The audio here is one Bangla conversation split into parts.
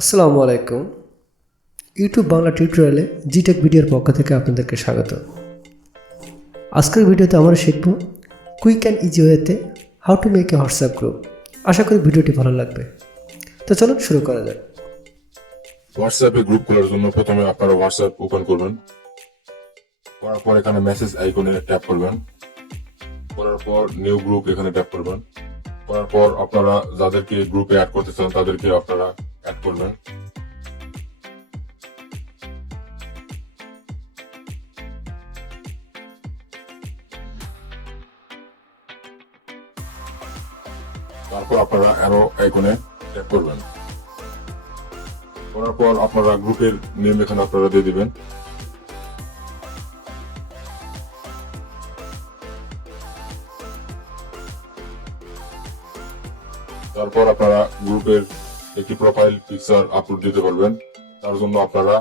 আসসালামু আলাইকুম। ইউটিউব বাংলা টিউটোরিয়ালে জি-টেক ভিডিওর পক্ষ থেকে আপনাদেরকে স্বাগত। আজকের ভিডিওতে আমরা শিখব কুইক অ্যান্ড ইজি ওয়েতে how to make a WhatsApp group. আশা করি ভিডিওটি ভালো লাগবে। তো চলুন শুরু করা যাক। হোয়াটসঅ্যাপে গ্রুপ খোলার জন্য প্রথমে আপনারা হোয়াটসঅ্যাপ ওপেন করবেন। করার পর এখানে মেসেজ আইকনে ট্যাপ করবেন। করার পর নিউ গ্রুপ এখানে ট্যাপ করবেন। করার পর আপনারা যাদেরকে গ্রুপে অ্যাড করতে চান তাদেরকে আপনারা অ্যাড করবেন। তারপর আপনারা অ্যারো আইকনে ট্যাপ করবেন। করার পর আপনারা গ্রুপের নেম এখানে আপনারা দিয়ে দিবেন। তারপর আপনারা গ্রুপের একটি প্রোফাইল পিকচার আপলোড দিতে পারবেন। তার জন্য আপনারা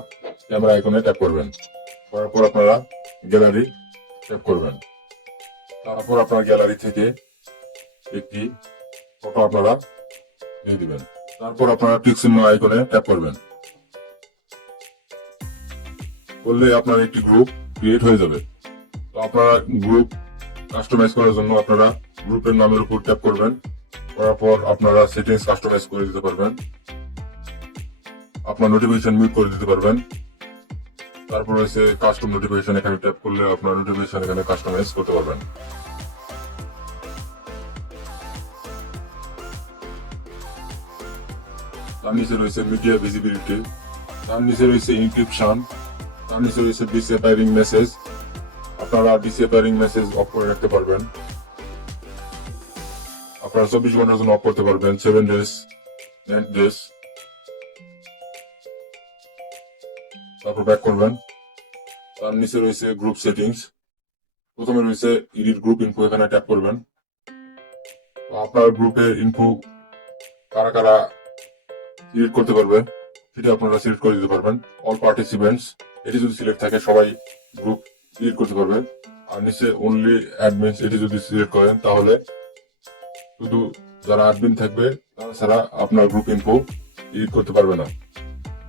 ক্যামেরা আইকনে ট্যাপ করবেন। করার পর আপনারা গ্যালারি ট্যাপ করবেন। তারপর আপনার গ্যালারি থেকে একটি ফটো আপনারা দিয়ে দিবেন। তারপর আপনারা টিক চিহ্ন আইকনে ট্যাপ করবেন। করলে আপনার একটি গ্রুপ ক্রিয়েট হয়ে যাবে। তো আপনারা গ্রুপ কাস্টমাইজ করার জন্য আপনারা গ্রুপের নামের উপর ট্যাপ করবেন। করার পর আপনারা সেটিংস কাস্টমাইজ করে দিতে পারবেন। আপনার নোটিফিকেশন মিউট করে দিতে পারবেন। তারপর রয়েছে কাস্টম নোটিফিকেশন, এখানে ট্যাপ করলে আপনার নোটিফিকেশন এখানে কাস্টমাইজ করতে পারবেন। তার নিচে রয়েছে মিডিয়া ভিজিবিলিটি, তার নিচে রয়েছে ইনক্রিপশন, তার নিচে রয়েছে ডিসঅ্যাপিয়ারিং মেসেজ। আপনারা ডিসঅ্যাপিয়ারিং মেসেজ অফ করে রাখতে পারবেন। আপনারা 24 ঘন্টার জন্য অফ করতে পারবেন, 7 days, 9 days। তারপর ব্যাক করবেন। তার নিচে রয়েছে গ্রুপ সেটিংস। প্রথমে রয়েছে এডিট গ্রুপ ইনফো, এখানে ট্যাপ করবেন। আপনার গ্রুপের ইনফো কারা কারা সিলেক্ট করতে পারবে সেটা আপনারা সিলেক্ট করে দিতে পারবেন। অল পার্টিসিপেন্টস, এটি যদি সিলেক্ট থাকে সবাই গ্রুপ সিলেক্ট করতে পারবে। আর নিচে অনলি অ্যাডমিনস, এটি যদি সিলেক্ট করেন তাহলে শুধু যারা অ্যাডমিন থাকবে তাছাড়া আপনার গ্রুপ ইনফো এডিট করতে পারবে না।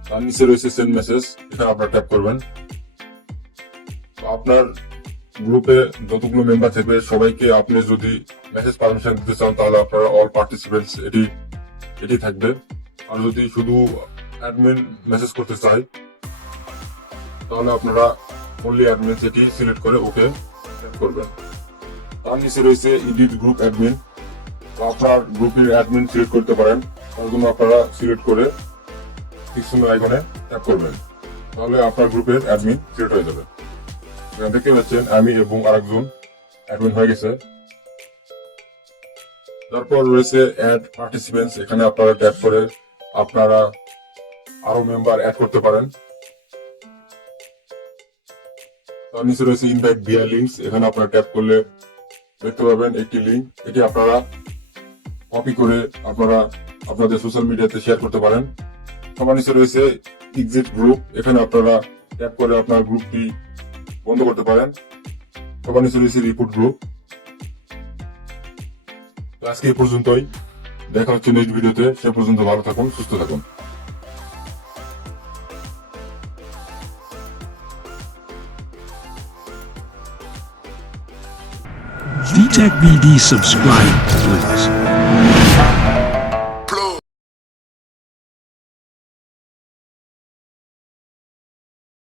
তার নিচে রয়েছে সেন্ড মেসেজ, এখানে আপনারা ট্যাপ করবেন। আপনার গ্রুপে যতগুলো মেম্বার থাকবে সবাইকে আপনি যদি মেসেজ পারমিশন দিতে চান তাহলে আপনারা অল পার্টিসিপেন্টস এটি থাকবে। আর যদি শুধু অ্যাডমিন মেসেজ করতে চাই তাহলে আপনারা অনলি অ্যাডমিন এটি সিলেক্ট করে ওকে ট্যাপ করবেন। তার নিচে রয়েছে এডিট গ্রুপ অ্যাডমিন, আপনার গ্রুপের অ্যাডমিন সিলেক্ট করতে পারেন। তার জন্য আপনারা সিলেক্ট করে টিক চিহ্ন আইকনে ট্যাপ করবেন, তাহলে আপনার গ্রুপের অ্যাডমিন সিলেক্ট হয়ে যাবে। দেখতে পাচ্ছেন আমি এবং আরেকজন অ্যাডমিন হয়ে গেছে। তারপর রয়েছে অ্যাড পার্টিসিপেন্টস, এখানে আপনারা ট্যাপ করে আপনারা আরো মেম্বার অ্যাড করতে পারেন। তার নিচে রয়েছে ইনভাইট ভিয়া লিঙ্কস, এখানে আপনারা ট্যাপ করলে দেখতে পাবেন একটি লিঙ্ক, এটি আপনারা কপি করে আপনারা আপনাদের সোশ্যাল মিডিয়াতে শেয়ার করতে পারেন। সবার নিচে রয়েছে এক্সিট গ্রুপ, এখানে আপনারা ট্যাপ করে আপনার গ্রুপটি বন্ধ করতে পারেন। সবার নিচে রয়েছে রিপোর্ট গ্রুপ। আজকে এই পর্যন্তই, দেখা হচ্ছে নেক্সট ভিডিওতে। সে পর্যন্ত ভালো থাকুন, সুস্থ থাকুন। 𝒮𝒰𝐵𝒮𝐸 subscribe, please.